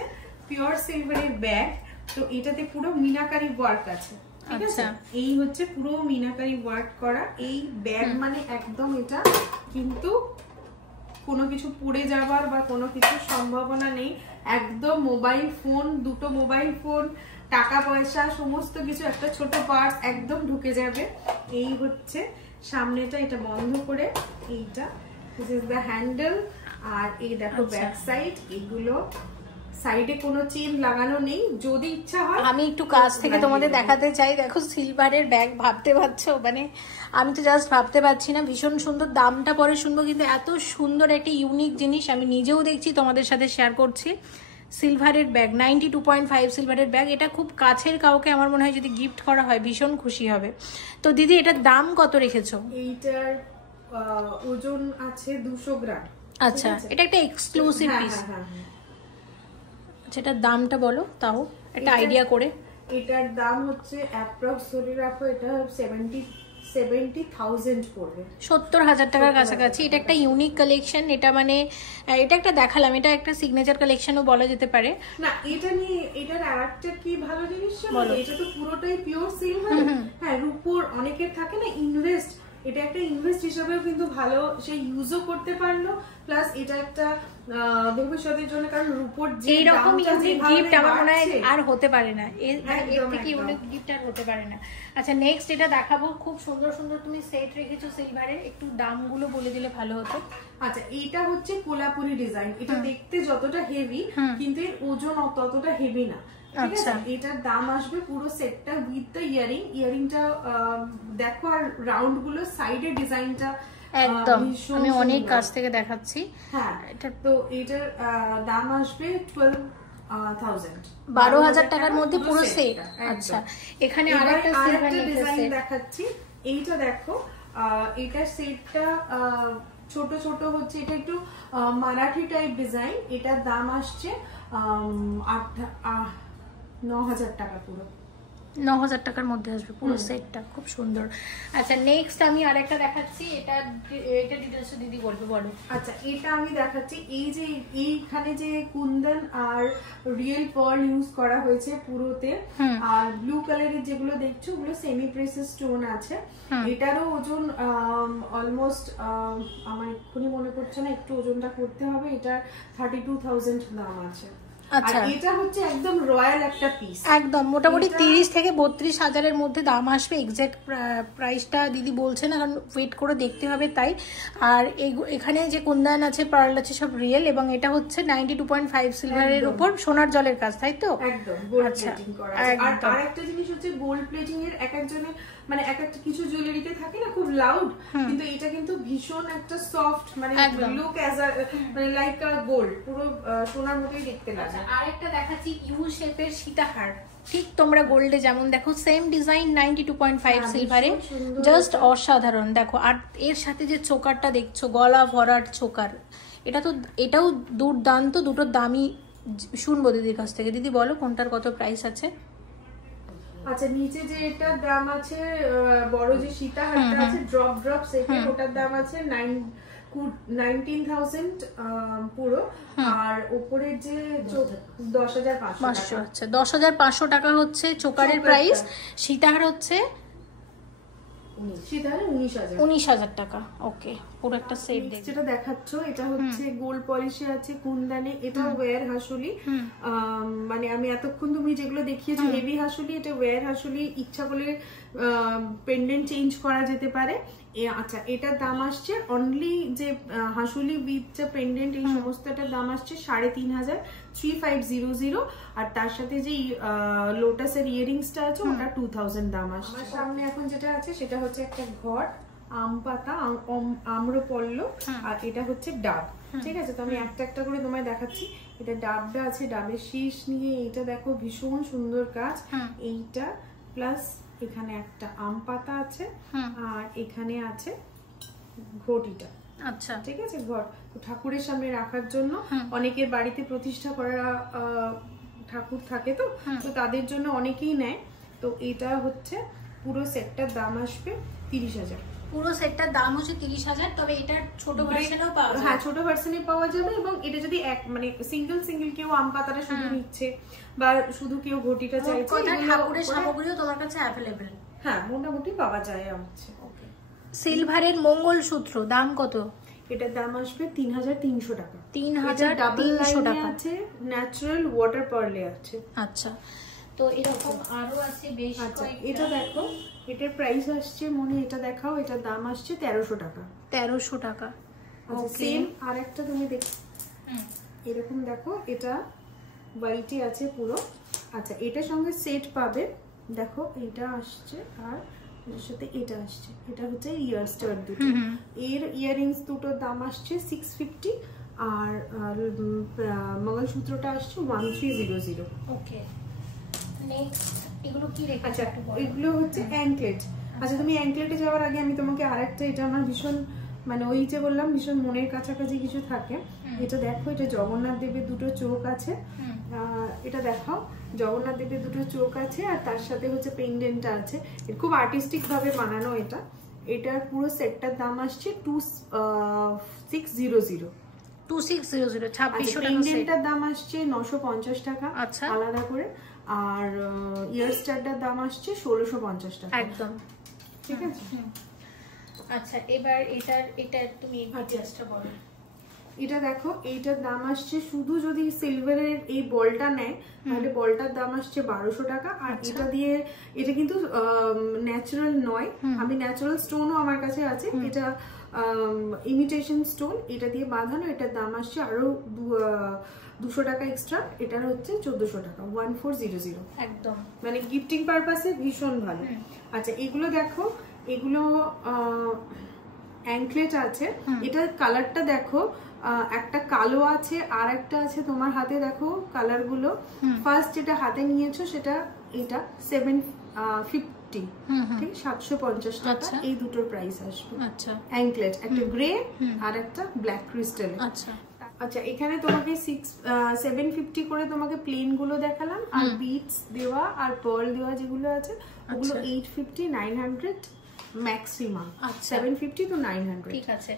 পিওর সিলভারের ব্যাগ, তো এটাতে পুরো মিনাকারি ওয়ার্ক আছে, ঠিক আছে। এই হচ্ছে পুরো মিনাকারি ওয়ার্ক করা এই ব্যাগ, মানে একদম এটা কিন্তু কোনো কিছু পড়ে যাবার বা কোনো কিছু সম্ভাবনা নেই। একদম মোবাইল ফোন, দুটো মোবাইল ফোন, টাকা পয়সা সমস্ত কিছু একটা ছোট পার্স একদম ঢুকে যাবে। এই হচ্ছে সামনেটা, এটা বন্ধ করে এইটা, দিস ইজ দ্য হ্যান্ডেল। আর এই দেখো ব্যাক সাইড, এগুলো সাইডে কোনো চেন লাগানো নেই, যদি ইচ্ছা হয়। আমি একটু কাছ থেকে তোমাদের দেখাতে চাই, দেখো সিলভারের ব্যাগ, ভাবতে পারছো মানে আমি তো জাস্ট ভাবতে পারছি না, ভীষণ সুন্দর। দামটা পরে শুনবো, কিন্তু এত সুন্দর একটা ইউনিক জিনিস আমি নিজেও দেখছি, তোমাদের সাথে শেয়ার করছি। সিলভারের ব্যাগ, 92.5 সিলভারের ব্যাগ, এটা খুব কাছের কাউকে আমার মনে হয় যদি গিফট করা হয় ভীষণ খুশি হবে। তো দিদি এটার দাম কত রেখেছো? এইটার ওজন আছে 200 গ্রাম। আচ্ছা, এটা একটা এক্সক্লুসিভ পিস। এটার দামটা বলো তাও একটা আইডিয়া করে। এটার দাম হচ্ছে অ্যাপ্রক্স ধরে রাখো, এটা 70,000 পড়বে, 70,000 টাকার কাছাকাছি। এটা একটা ইউনিক কালেকশন, এটা মানে এটা একটা দেখালাম, এটা একটা সিগনেচার কালেকশনও বলা যেতে পারে। না এটা নিয়ে এটার আরেকটা কি ভালো জিনিস, এটা তো পুরোটাই পিওর সিলভার। হ্যাঁ, রূপোর অনেকের থাকে না ইনভেস্ট, এটা একটা ইনভেস্ট হিসেবেও কিন্তু ভালো, সে ইউজও করতে পারলো, প্লাস এটা একটা ভবিষ্যতের জন্য, কারণ রূপোর যে এইরকম ইউনিক গিফট আমার মনে হয় আর হতে পারে না, এর থেকে ইউনিক গিফট আর হতে পারে না। আচ্ছা নেক্সট এটা দেখাবো, খুব সুন্দর সুন্দর তুমি সেট রেখেছো সিলভারের, একটু দামগুলো বলে দিলে ভালো হতো। আচ্ছা, এইটা হচ্ছে কোলাপুরি ডিজাইন, এটা দেখতে যতটা হেভি কিন্তু এর ওজন ততটা হেভি না। ঠিক আছে, এটার দাম আসবে পুরো সেটটা উইথ দ্য ইয়ারিংটা দেখো, আর রাউন্ড গুলো সাইডে ডিজাইনটা একদম আমি অনেক কাছ থেকে দেখাচ্ছি। হ্যাঁ, এটা তো এটার দাম আসবে 12,000 টাকার মধ্যে পুরো সেট। আচ্ছা, এখানে আরেকটা ডিজাইন দেখাচ্ছি, এইটা দেখো, এটার সেটটা ছোট ছোট হচ্ছে, এটা একটু মারাঠি টাইপ ডিজাইন, এটার দাম আসছে 9,000 টাকা, পুরো 9,000 টাকার মধ্যে আসবে পুরো সেটটা, খুব সুন্দর। আচ্ছা নেক্সট আমি আরেকটা দেখাচ্ছি, এটা ডিটেইলস দিদি বলবে, বলো। আচ্ছা, এটা আমি দেখাচ্ছি, এই যে এইখানে যে কুন্দন আর রিয়েল পার্ল ইউজ করা হয়েছে পুরোতে, আর ব্লু কালারের যেগুলো দেখছো ওগুলো সেমি প্রেসিস স্টোন আছে। এটারও ওজন অলমোস্ট আমার এক্ষুনি মনে পড়ছে না, একটু ওজনটা করতে হবে, এটা 32,000 দাম আছে। আচ্ছা, এটা হচ্ছে একদম রয়্যাল একটা পিস, একদম মোটামুটি 30 থেকে 32,000 মধ্যে দাম আসবে। এক্সাক্ট প্রাইসটা দিদি বলছে না, কারণ ওয়েট করে দেখতে হবে তাই। আর এখানে যে কুন্দান আছে, পার্ল আছে, সব রিয়েল, এবং এটা হচ্ছে 92.5 সিলভারের উপর সোনার জলের কাজ, তাই তো? একদম গোল্ড প্লেটিং করা আছে। আর একটা জিনিস হচ্ছে গোল্ড প্লেটিং এর এক একজনের মানে এক একটা কিছু জুয়েলারিতে থাকে না খুব লাউড, কিন্তু এটা কিন্তু ভীষণ একটা সফট, মানে লুক অ্যাজ আ মানে লাইক আ গোল্ড, পুরো সোনার মতোই দেখতে লাগে। আরেকটা দেখাচ্ছি ইউ শেপের সীতাহার, ঠিক তোমরা গোল্ডে যেমন দেখো সেম ডিজাইন, 92.5 সিলভারে, জাস্ট অসাধারণ। দেখো, আর এর সাথে যে চোকারটা দেখছো, গলা ভরাট চোকার, এটাও দুর্দান্ত। দুটোর দামই শুনবো দিদির কাছ থেকে। দিদি বলো কোনটার কত প্রাইস আছে? আচ্ছা, নিচে যে এটার দাম আছে, বড় যে সীতাহারটা আছে ড্রপ সেটের, ওটার দাম আছে 19,000 পুরো, আর উপরের যে 10,500। আচ্ছা, 10,500 টাকা হচ্ছে চোকারের প্রাইস, সীতাহার হচ্ছে 19,000 টাকা। ওকে, পুরো একটা সেট দেখো। যেটা দেখাচ্ছ এটা হচ্ছে গোল্ড পলিশে আছে, কুন্দানে, এটাও ওয়্যার হাসুলি। মানে আমি এতক্ষণ তুমি যেগুলো দেখিয়েছো হেভি হাসুলি, এটা ওয়্যার হাসুলি, ইচ্ছা করলে পেন্ডেন্ট চেঞ্জ করা যেতে পারে। আচ্ছা, এটার দাম আসছে অনলি যে হাসুলি উইথ যে পেন্ডেন্ট, এই সমস্তটার দাম আসছে 3,500, 3500, আর তার সাথে যে লোটাসের ইয়ারিংসটা আছে ওটা 2,000 দাম আসছে। আমার সামনে এখন যেটা আছে সেটা হচ্ছে একটা ঘট, আম পাতা, আম্রপল্লব, আর এটা হচ্ছে ডাব। ঠিক আছে, তো আমি একটা একটা করে তোমায় দেখাচ্ছি। এটা ডাবটা আছে, ডাবের শীষ নিয়ে, এটা দেখো ভীষণ সুন্দর কাজ। এইটা প্লাস এখানে একটা আম পাতা আছে, আর এখানে আছে ঘটিটা। আচ্ছা, ঠিক আছে, ঘট ঠাকুরের সামনে রাখার জন্য, অনেকের বাড়িতে প্রতিষ্ঠা করা ঠাকুর থাকে, তো তাদের জন্য অনেকেই নেয়। তো এটা হচ্ছে পুরো সেটটার দাম আসবে 30,000। পুরো সেটটার দাম হচ্ছে 30,000, তবে এটা ছোট ভার্সনেও পাওয়া যাবে। হ্যাঁ, ছোট ভার্সনে পাওয়া যাবে, এবং এটা যদি এক মানে সিঙ্গেল কেউ আম পাতাটা শুধু নিচ্ছে বা শুধু কেউ ঘটিটা চাইছে, ঠাকুরের সামগ্রীও তোমার কাছে অ্যাভেলেবল। হ্যাঁ, মোটামুটি পাওয়া যায় হচ্ছে। ওকে, সিলভারের মঙ্গলসূত্র দাম কত? এটার দাম আসবে 3,300 টাকা। 3,300 টাকা আছে, ন্যাচারাল ওয়াটার পার্লে আছে। আচ্ছা, তো এরকম আরো আছে বেশ কয়েকটা। এটা দেখো, এটার প্রাইস আসছে মনে, এটা দেখাও, এটার দাম আসছে 1,300 টাকা। 1,300 টাকা। ওকে, সেম আরেকটা তুমি দেখো, এরকম দেখো, এটা হোয়াইটই আছে পুরো। আচ্ছা এটার সঙ্গে সেট পাবে, দেখো এটা আসছে আর এর সাথে এটা আসছে, এটা হচ্ছে ইয়ার স্টাড দুটো। এর ইয়াররিংস দুটোর দাম আসছে 650 আর মঙ্গলসূত্রটা আসছে 1300। ওকে, নেক্সট এগুলো কি রেখেছো? আচ্ছা এগুলো হচ্ছে অ্যাঙ্কলেট। আচ্ছা তুমি অ্যাঙ্কলেটে যাওয়ার আগে আমি তোমাকে আরেকটা, এটা আমার ভীষণ মানে ওই যে বললাম ভীষণ মনের কাছাকাছি কিছু থাকে, এটা দেখো, এটা জগন্নাথ দেবের দুটো চোখ আছে, এটা দেখাও, জগন্নাথ দেবের দুটো চোখ আছে আর তার সাথে হচ্ছে পেন্ডেন্টটা আছে, খুব আর্টিস্টিক ভাবে বানানো এটা। এটার পুরো সেটটার দাম আসছে 2600। 2600, 2600 টাকা। পেন্ডেন্টটার দাম আসছে 950 টাকা আচ্ছা আলাদা করে, আর ইয়ার স্টারটার দাম আসছে 1650 টাকা একদম, ঠিক আছে। আচ্ছা এবার এটা তুমি ডিটেইলসটা বলো। এটা দেখো, এইটার দাম আসছে শুধু যদি সিলভারের এই বলটা নেয় তাহলে বলটার দাম আসছে 1200 টাকা। আর এটা দিয়ে, এটা কিন্তু ন্যাচারাল নয়, আমি ন্যাচারাল স্টোনও আমার কাছে আছে, এটা ইমিটেশন স্টোন, এটা দিয়ে বাঁধানো, এটার দাম আসছে আরো 200 টাকা এক্সট্রা, এটার হচ্ছে 1400 টাকা, 1400 একদম, মানে গিফটিং পারপাসে ভীষণ ভালো। আচ্ছা এগুলো দেখো, এগুলো অ্যাঙ্কলেট আছে, এটার কালারটা দেখো, একটা কালো আছে আর একটা আছে তোমার হাতে, দেখো কালার গুলো। ফার্স্ট যেটা হাতে নিয়েছো সেটা এটা 750, ঠিক 750 টাকা, এই দুটোর প্রাইস আসবে। আচ্ছা অ্যাঙ্কলেট, একটা গ্রে আর একটা ব্ল্যাক ক্রিস্টাল। আচ্ছা আচ্ছা এখানে তোমাকে 750 করে তোমাকে প্লেন গুলো দেখালাম, আর বিটস দেওয়া আর পার্ল দেওয়া যেগুলো আছে ওগুলো 850, 900 ম্যাক্সিমাম, 750 to 900। ঠিক আছে।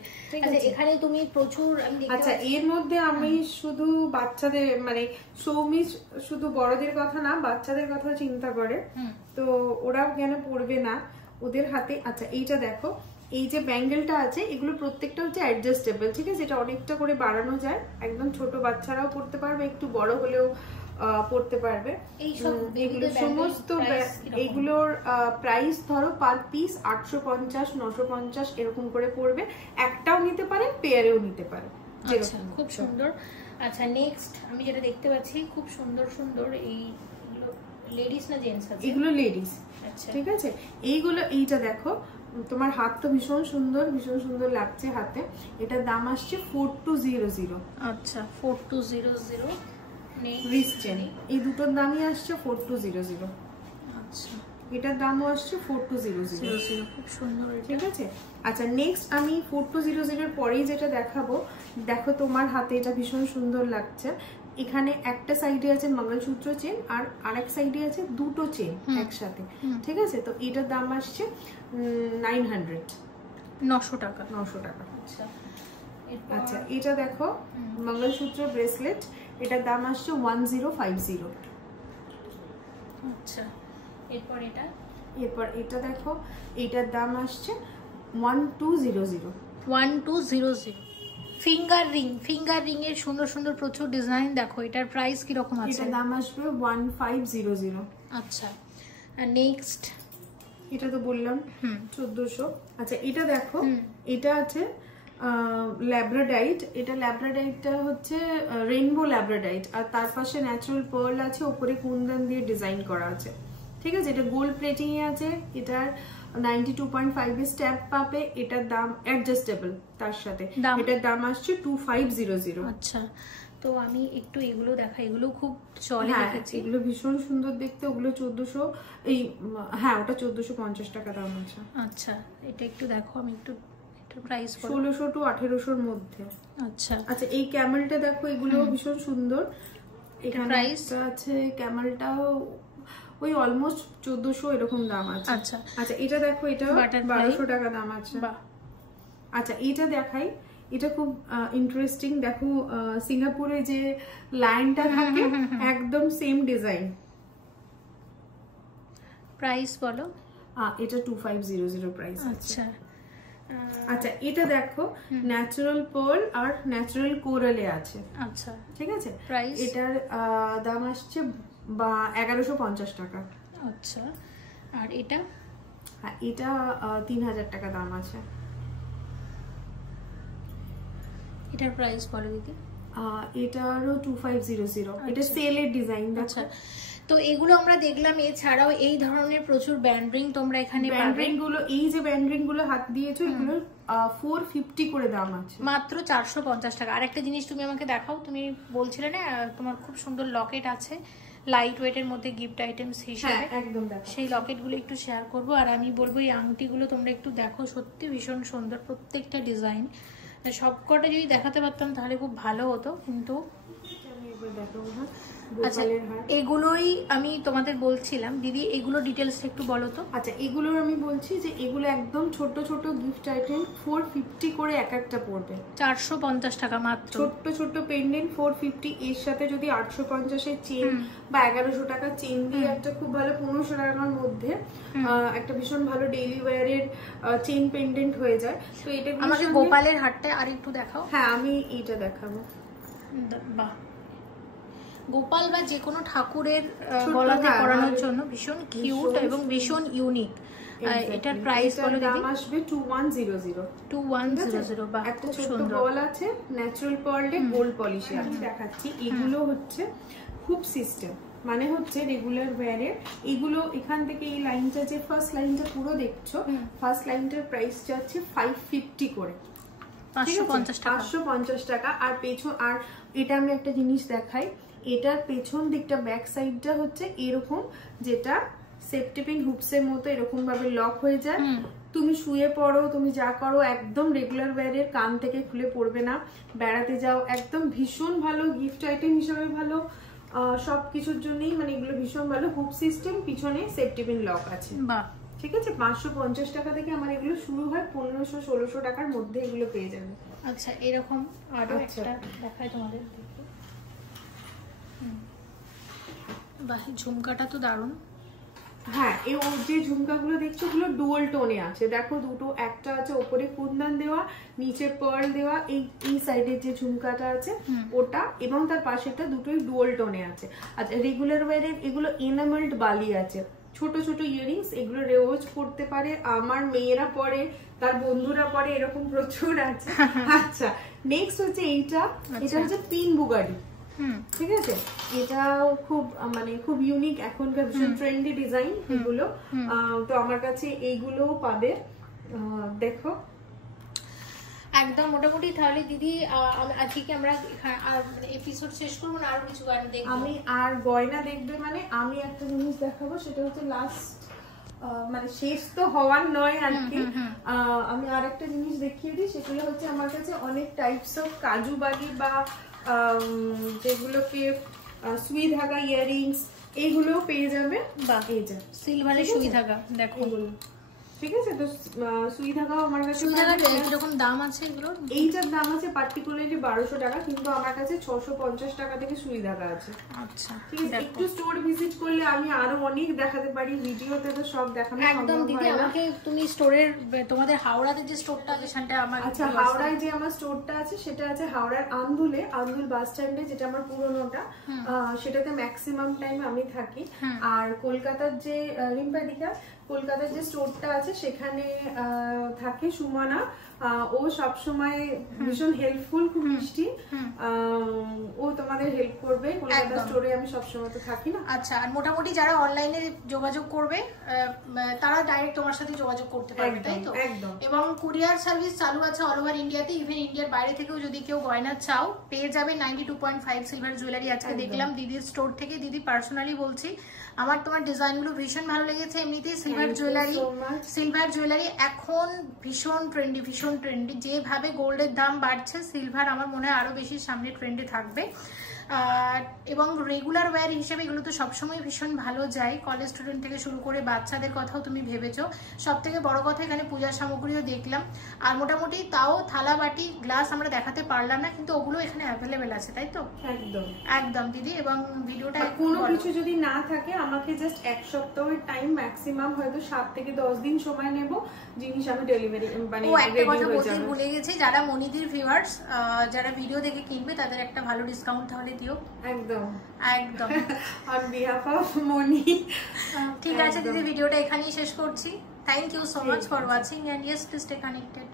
আচ্ছা এখানে তুমি প্রচুর আমি দেখতে আচ্ছা এর মধ্যে আমি শুধু বাচ্চাদের মানে সৌমি শুধু বড়দের কথা না, বাচ্চাদের কথা চিন্তা করে, তো ওরাও কেন পড়বে না ওদের হাতে। আচ্ছা এইটা দেখো, এই যে ব্যাঙ্গেলটা আছে এগুলো প্রত্যেকটা হচ্ছে অ্যাডজাস্টেবল, ঠিক আছে, এটা অনেকটা করে বাড়ানো যায়, একদম ছোট বাচ্চারাও পড়তে পারবে, একটু বড় হলেও পড়তে পারবে। এগুলো সমস্ত, এইগুলোর প্রাইস ধরো পার পিস 850, 950 এরকম করে পড়বে, একটাও নিতে পারে, পেয়ারেও নিতে পারে। আচ্ছা খুব সুন্দর। আচ্ছা নেক্সট আমি যেটা দেখতে পাচ্ছি খুব সুন্দর সুন্দর, এই লেডিস না জেন্টস আছে? এগুলো লেডিস। আচ্ছা ঠিক আছে, এইগুলো, এইটা দেখো, তোমার হাত তো ভীষণ সুন্দর, ভীষণ সুন্দর লাগছে হাতে, এটার দাম আসছে 4200। আচ্ছা 4200 রিস্ট চেন, এই দুটোর দামই আসছে 4200। আচ্ছা এটার দামও আসছে 4200, খুব সুন্দর, ঠিক আছে। আচ্ছা নেক্সট আমি 4200 এর পরেই যেটা দেখাবো, দেখো তোমার হাতে এটা ভীষণ সুন্দর লাগছে, এখানে একটা সাইডে আছে মঙ্গলসূত্র চেন আর আরেক সাইডে আছে দুটো চেন একসাথে, ঠিক আছে, তো এটার দাম আসছে 900 টাকা। আচ্ছা আচ্ছা এটা দেখো, মঙ্গলসূত্র ব্রেসলেট, এটার দাম আসছে 1050। আচ্ছা এরপর এটা দেখো, এটার দাম আসছে 1200। ফিঙ্গার রিং এর সুন্দর সুন্দর প্রচুর ডিজাইন, দেখো এটার প্রাইস কি রকম আছে? এটার দাম আসবে 1500। আচ্ছা আর নেক্সট এটা তো বললাম 1400। আচ্ছা এটা দেখো, এটা আছে ল্যাব্রাডাইট, এটা ল্যাব্রাডাইটটা হচ্ছে রেইনবো ল্যাব্রাডাইট, আর তার পাশে ন্যাচারাল পার্ল আছে, উপরে কুন্দন দিয়ে ডিজাইন করা আছে, ঠিক আছে, এটা গোল্ড প্লেটিং এ আছে, এটার 92.5 এর স্ট্যাম্প পাবে, এটার দাম অ্যাডজাস্টেবল, তার সাথে এটার দাম আসছে 2500। আচ্ছা তো আমি একটু এগুলো দেখাই, এগুলো খুব চলে, দেখেছি এগুলো ভীষণ সুন্দর দেখতে, ওগুলো 1400, এই হ্যাঁ ওটা 1450 টাকা দাম আছে। আচ্ছা এটা একটু দেখো, আমি একটু প্রাইস 1600 to 1800 মধ্যে। আচ্ছা আচ্ছা এই ক্যামেলটা দেখো, এগুলো ভীষণ সুন্দর, এখানে প্রাইস আছে ক্যামেলটাও ওই অলমোস্ট 1400 এরকম দাম আছে। আচ্ছা আচ্ছা এটা দেখো, এটা 1200 টাকা দাম আছে। আচ্ছা এটা দেখাই, এটা খুব ইন্টারেস্টিং, দেখো সিঙ্গাপুরে যে লাইনটা থাকে একদম সেম ডিজাইন। প্রাইস বলো। এটা 2500 প্রাইস। আচ্ছা আচ্ছা এটা দেখো, ন্যাচারাল পার্ল আর ন্যাচারাল কোরালে আছে। আচ্ছা ঠিক আছে, প্রাইস এটার দাম আসছে 1150 টাকা। আচ্ছা আর এটা? হ্যাঁ এটা 3000 টাকা দাম আছে। এটার প্রাইস বলো দিদি। এটারও 2500। এটা সেলের ডিজাইন। আচ্ছা, তো এগুলো আমরা দেখলাম। এছাড়াও এই ধরনের প্রচুর ব্যান্ড রিং তোমরা এখানে পাবে। ব্যান্ড রিং গুলো, এই যে ব্যান্ড রিং গুলো হাত দিয়েছো, এগুলো 450 করে দাম আছে, মাত্র 450 টাকা। আর একটা জিনিস তুমি আমাকে দেখাও, তুমি বলছিলে না তোমার খুব সুন্দর লকেট আছে লাইট ওয়েটের মধ্যে গিফট আইটেমস হিসেবে। একদম দেখো, সেই লকেট গুলো একটু শেয়ার করবো। আর আমি বলবো এই আংটিগুলো তোমরা একটু দেখো, সত্যি ভীষণ সুন্দর প্রত্যেকটা ডিজাইন। সবকটা যদি দেখাতে পারতাম তাহলে খুব ভালো হতো, কিন্তু আচ্ছা এগুলোই আমি তোমাদের বলছিলাম। দিদি এগুলো ডিটেলস একটু বলো তো। আচ্ছা, এগুলোর আমি বলছি যে এগুলো একদম ছোট ছোট গিফট আইটেম, 450 করে এক একটা পড়বে, 450 টাকা মাত্র। ছোট ছোট পেন্ডেন্ট 450, এর সাথে যদি 850 এর চেন বা 1100 টাকা চেন দিয়ে একটা খুব ভালো 1500 টাকার মধ্যে একটা ভীষণ ভালো ডেইলি ওয়্যারের চেন পেন্ডেন্ট হয়ে যায়। তো এটা আমাকে গোপালের হাটটা আর একটু দেখাও। হ্যাঁ, আমি এইটা দেখাবো। বাহ, গোপাল বা যে কোনো ঠাকুরের গলাতে পরানোর জন্য ভীষণ কিউট এবং ভীষণ ইউনিক। এটার প্রাইস বলো দিদি? দাম আসবে 2100। 2100। বাহ, একটা ছোট বল আছে, ন্যাচারাল পার্লে গোল্ড পলিশে আছে। দেখাচ্ছি, এগুলো হচ্ছে খুব সিস্টেম, মানে হচ্ছে রেগুলার ওয়্যারের। এগুলো এখান থেকে এই লাইনটা, যে ফার্স্ট লাইনটা পুরো দেখছো, ফার্স্ট লাইনটার প্রাইস যাচ্ছে 550 করে, 550 টাকা। আর পেছন, আর এটা আমি একটা জিনিস দেখাই, এটার পেছন দিকটা ব্যাক সাইডটা হচ্ছে এরকম, যেটা সেফটি পিন হুপসের মতো এরকম ভাবে লক হয়ে যায়। তুমি শুয়ে পড়ো, তুমি যা করো, একদম রেগুলার ওয়্যারের, কান থেকে খুলে পড়বে না। বেড়াতে যাও, একদম ভীষণ ভালো গিফট আইটেম হিসেবে ভালো, সবকিছুর জন্যই মানে এগুলো ভীষণ ভালো। হুপ সিস্টেম, পিছনে সেফটি পিন লক আছে। ঠিক আছে, 550 টাকা থেকে আমার এগুলো শুরু হয়, 1500-1600 টাকার মধ্যে এগুলো পেয়ে যাবে। আচ্ছা, এরকম আরো একটা দেখাই তোমাদের। বাহ, ঝুমকাটা তো দারুণ। হ্যাঁ, এই যে ঝুমকাগুলো দেখছো, ওগুলো ডুয়াল টোনে আছে। দেখো দুটো, একটা আছে ওপরে কুন্দন দেওয়া, নিচে পার্ল দেওয়া। এই সাইডের যে ঝুমকাটা আছে ওটা, এবং তার পাশেরটা, দুটোই ডুয়াল টোনে আছে। আচ্ছা, রেগুলার ওয়্যারের এগুলো এনামেলড বালি আছে, ছোট ছোট ইয়ারিংস। এগুলো রোজ পড়তে পারে, আমার মেয়েরা পরে, তার বন্ধুরা পরে, এরকম প্রচুর আছে। আচ্ছা, নেক্সট হচ্ছে এইটা, এটা হচ্ছে পিন বুগাডি। ঠিক আছে, এটাও খুব মানে খুব ইউনিক, এখনকার ভীষণ ট্রেন্ডি ডিজাইন এগুলো। তো আমার কাছে এইগুলোও পাবে, দেখো একদম। মোটামুটি তাহলে দিদি আজকে কি আমরা এপিসোড শেষ করবো না, আরো কিছু গান দেখবো? আমি আর গয়না দেখবে মানে আমি একটা জিনিস দেখাবো, সেটা হচ্ছে লাস্ট, মানে শেষ তো হওয়ার নয় আর কি। আমি আর একটা জিনিস দেখিয়ে দিই, সেগুলো হচ্ছে আমার কাছে অনেক টাইপস অফ কাজু বালি বা যেগুলোকে সুই ধাগা ইয়ারিংস, এইগুলোও পেয়ে যাবে। বা এই যে সিলভারের সুই ধাগা, দেখো এগুলো। ঠিক আছে, তো সুই ধাগাও আমার কাছে। সুই ধাগার কিরকম দাম আছে এগুলো? এইটার দাম আছে পার্টিকুলারলি 1200 টাকা, কিন্তু আমার কাছে 650 টাকা থেকে সুই ধাগা আছে। আচ্ছা, ঠিক আছে, একটু স্টোর ভিজিট করলে আমি আরো অনেক দেখাতে পারি, ভিডিওতে তো সব দেখানো সম্ভব একদম। দিদি আমাকে তুমি স্টোরের, তোমাদের হাওড়াতে যে স্টোরটা আছে সেটা আমার। আচ্ছা, হাওড়ায় যে আমার স্টোরটা আছে সেটা আছে হাওড়ার আন্দুলে, আন্দুল বাস স্ট্যান্ডে, যেটা আমার পুরোনোটা, সেটাতে ম্যাক্সিমাম টাইম আমি থাকি। আর কলকাতার যে রিম্পা দিঘা, কলকাতার যে স্টোরটা আছে সেখানে থাকে সুমনা। ও সবসময় ভীষণ হেল্পফুল, খুব মিষ্টি, ও তোমাদের হেল্প করবে। কলকাতা স্টোরে আমি সবসময় তো থাকি না। আচ্ছা, আর মোটামুটি যারা অনলাইনে যোগাযোগ করবে তারা ডাইরেক্ট তোমার সাথে যোগাযোগ করতে পারবে, তাই তো? একদম। এবং কুরিয়ার সার্ভিস চালু আছে অল ওভার ইন্ডিয়াতে, ইভেন ইন্ডিয়ার বাইরে থেকেও যদি কেউ গয়না চাও পেয়ে যাবে। 92.5 সিলভার জুয়েলারি আজকে দেখলাম দিদির স্টোর থেকে। দিদি পার্সোনালি বলছি, আমার তোমার ডিজাইনগুলো ভীষণ ভালো লেগেছে। এমনিতেই সিলভার জুয়েলারি এখন ভীষণ ট্রেন্ডি, ভীষণ ট্রেন্ডি। যেভাবে গোল্ডের দাম বাড়ছে, সিলভার আমার মনে হয় আরো বেশি সামনে ট্রেন্ডে থাকবে। এবং রেগুলার ওয়্যার হিসেবে এগুলো তো সবসময় ভীষণ ভালো যায়। কলেজ স্টুডেন্ট থেকে শুরু করে বাচ্চাদের কথাও তুমি ভেবেছো। সব থেকে বড় কথা, এখানে পূজার সামগ্রীও দেখলাম। আর মোটামুটি তাও থালা বাটি গ্লাস আমরা দেখাতে পারলাম না, কিন্তু ওগুলো এখানে অ্যাভেলেবেল আছে, তাই তো? একদম একদম দিদি। এবং ভিডিওটা কোনো কিছু যদি না থাকে, আমাকে জাস্ট এক সপ্তাহের টাইম, ম্যাক্সিমাম হয়তো 7 থেকে 10 দিন সময় নেব, জিনিস আমি ডেলিভারি মানে একটা কথা বলতে ভুলে গেছি, যারা মনিদির ভিউয়ার্স, যারা ভিডিও দেখে কিনবে তাদের একটা ভালো ডিসকাউন্ট তাহলে দিও। একদম একদম অন বিহাফ অফ মনি। ঠিক আছে দিদি, ভিডিওটা এখানেই শেষ করছি। Thank you so much for watching, and yes, please stay connected.